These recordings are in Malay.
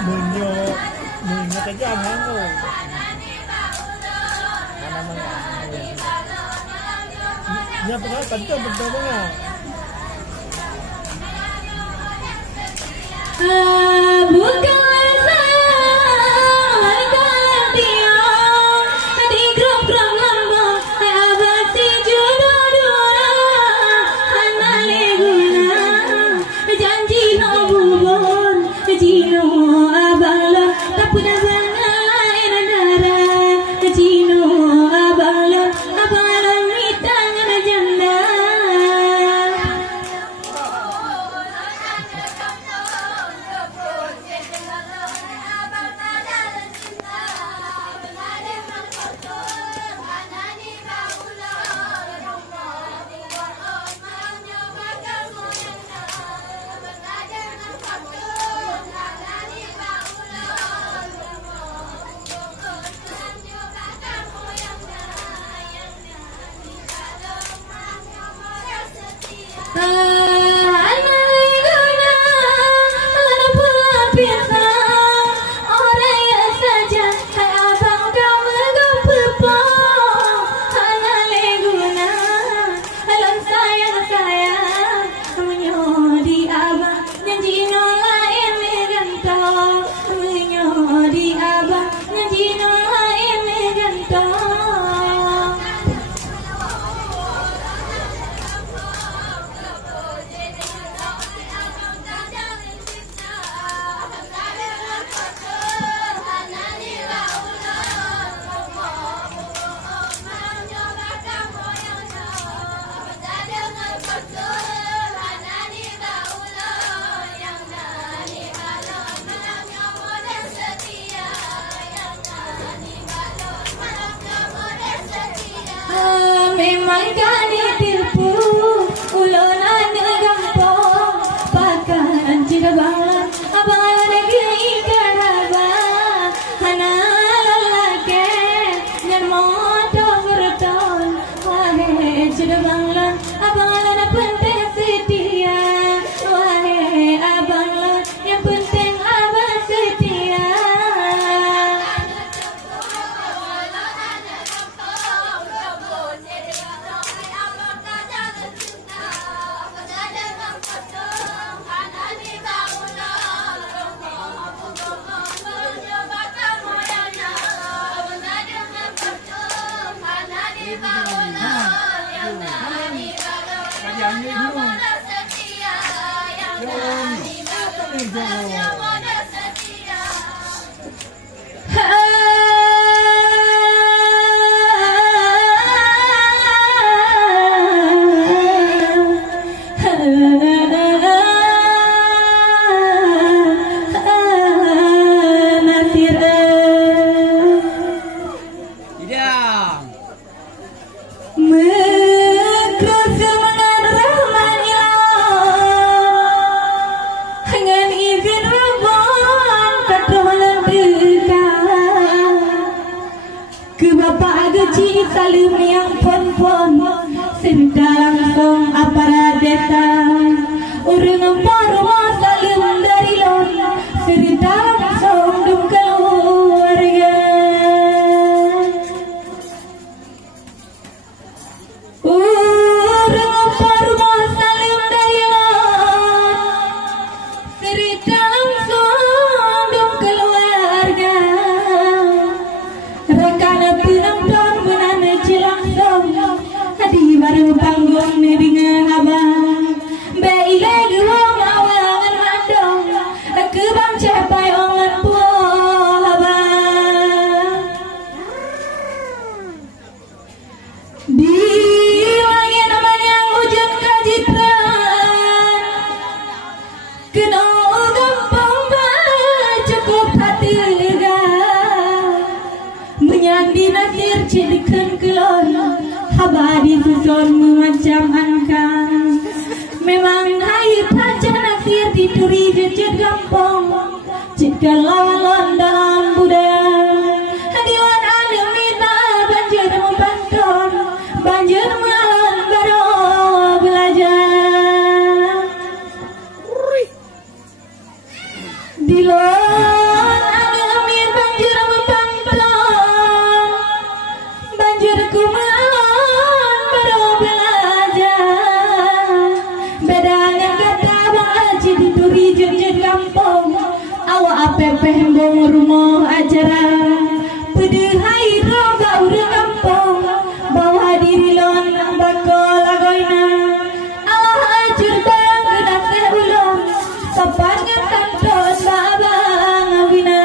Munyo kejam hangu. Mana mana. Nya pernah tentu betul banget. Bukan salim yang pon-pon serta langsung aparat desa urang parwa salim dari lon serta langsung dum keluarga urang parwa salim dari lon serta langsung dum keluarga rekan penonton hadi baru panggung ni dengan abang baiklah dua mawangan mandong ke bang capai ongan puah abang no gampang cukup hati lega menyandi nasir cidikan kelon habari susun memacam angkang memang hai pacar nasir dituri jejet gampang jika lawan dalam budaya hadilan anu minta banjir membanton banjir malam baru belajar dilon anu min banjir membanton banjir kumalan baru belajar bedanya kata baji dituri jejet gampang awak apepeh mbong rumah acara pedihai roga urang kampung bawa diri lon bakal agoina Allah ajur bang gedak teh ulun sapangan kanton babang awina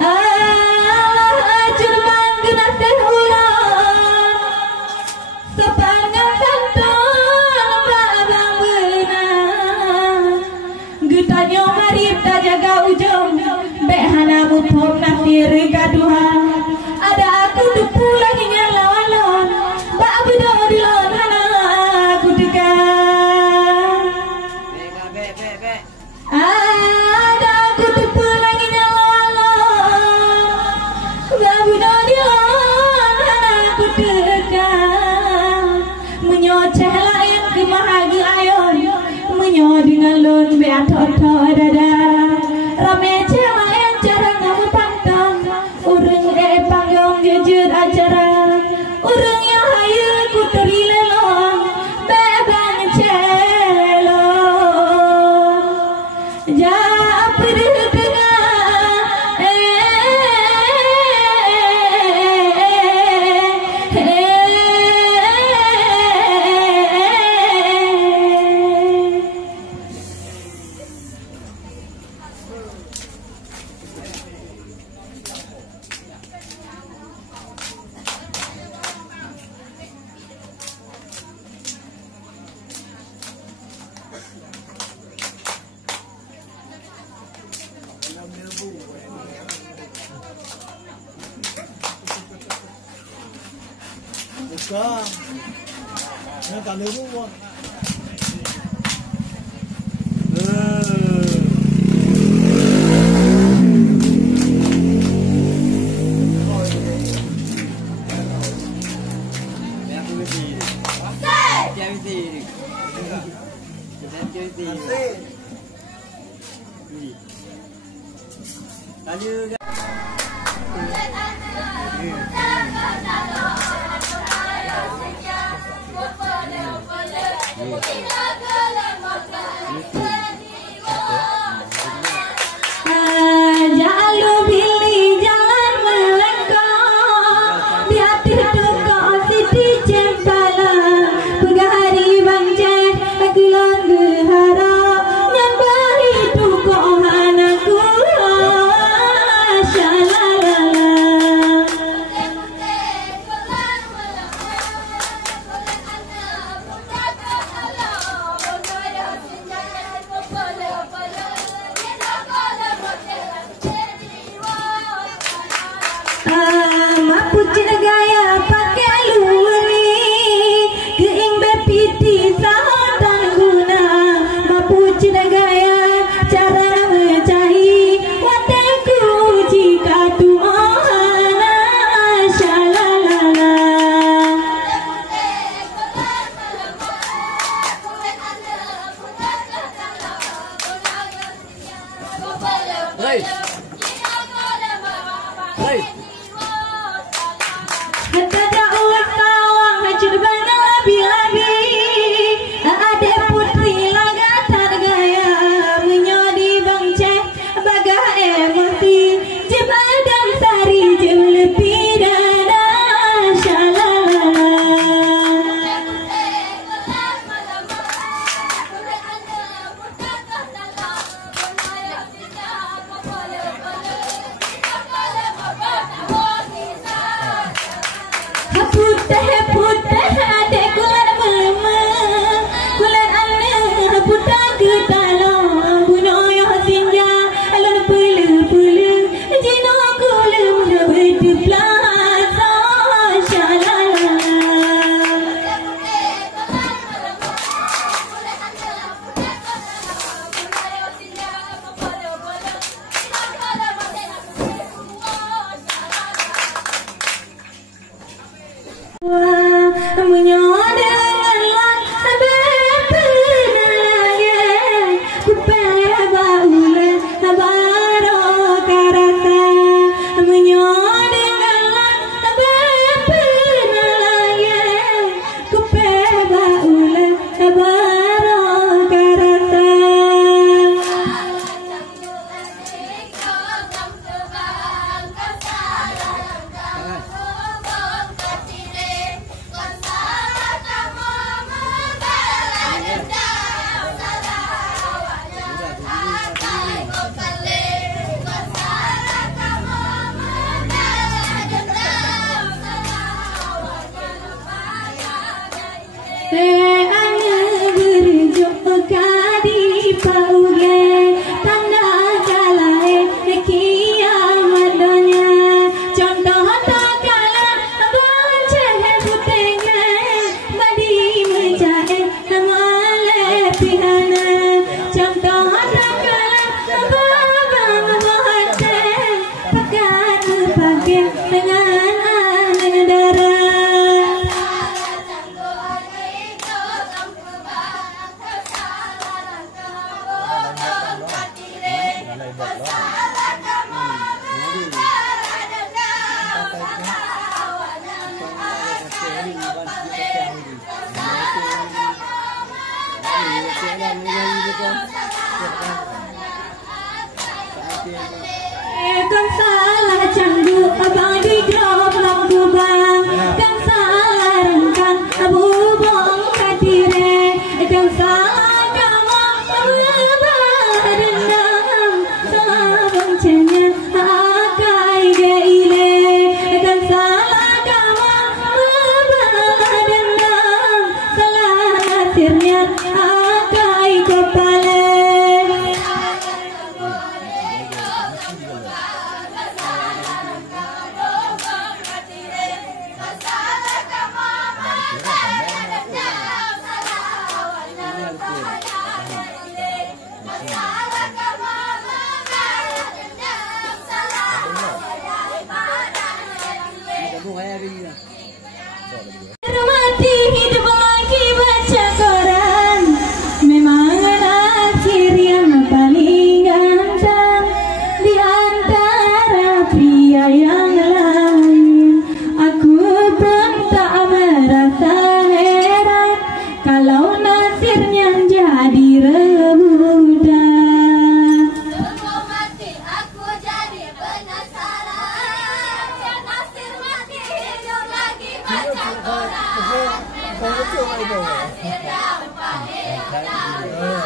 Allah ajur bang gedak teh ulun sapangan kanton babang wina getanyo marip ta jaga ujung behana muthom nasir gaduhan ada aku tupu lagi nyalawan bak bedo dilon hana aku dekat ada aku tupu lagi nyalawan bak bedo dilon hana aku dekat menyoceh lain kemahagia ayon menyo dengan lon beatot dada rame cemaen cara ngamu pantang urang panggong jujur acara urang yang hayu ku teri lelong bebang celo japri Buka. Yang tak lebu buat. dihana contoh rakalan abang bonceng pekan pakai dengan aneh darah kan salah canggu abang di grop lampu bang kan salah rengkan abu bong katire kan salah kamu abang dendam salah boncengnya akai geile kan salah kamu abang dendam salah nasirnya akai kepala Mati hidup lagi baca koran memang akhir yang paling ganteng di antara pria yang lain aku pun tak merasa heran kalau nasirnya jadi rebutan Sebelum mati aku jadi penasaran ya nasir mati hidup lagi baca Quran nasir yang paling